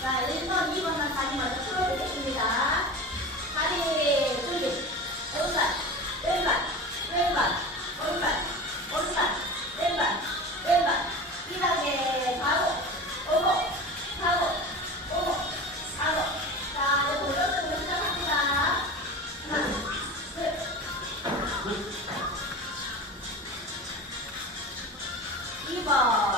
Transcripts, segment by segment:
자, 1번, 2번만 다리 먼저 풀어보겠습니다. 다리 돌리. 오른발, 왼발, 왼발, 오른발, 오른발, 왼발, 왼발. 이 단계 바로, 오고, 바로, 오고, 바로. 자, 이제 돌려주고 시작합니다. 하나, 둘. 2번.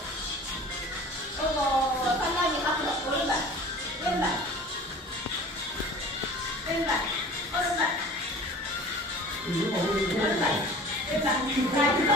Thank you.